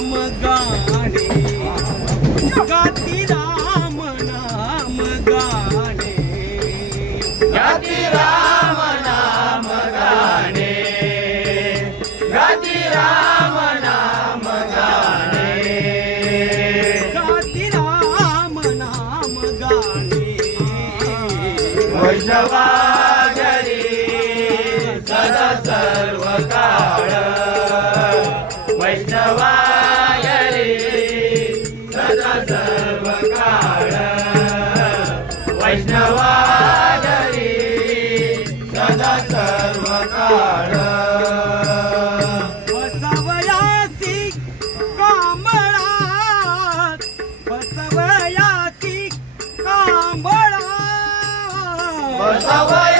नाम गाणे. गाती राम नाम गाणे. गाती राम नाम गाणे. गाती राम वैष्णवा घरी सदा सर्व काळ बसवयासी कांबळा बसवयासी कांबळा बसवयासी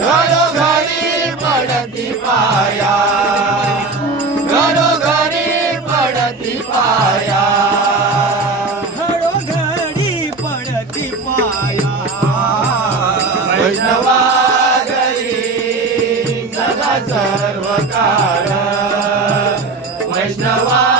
घडोघडी पडती पाया घरोघरी पडती पाया घरोघरी पडती पाया वैष्णवा घरी सदा सर्व काळ वैष्णवा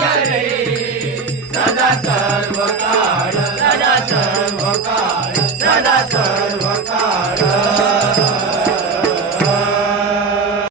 सर्व काळ वैष्णवा घरी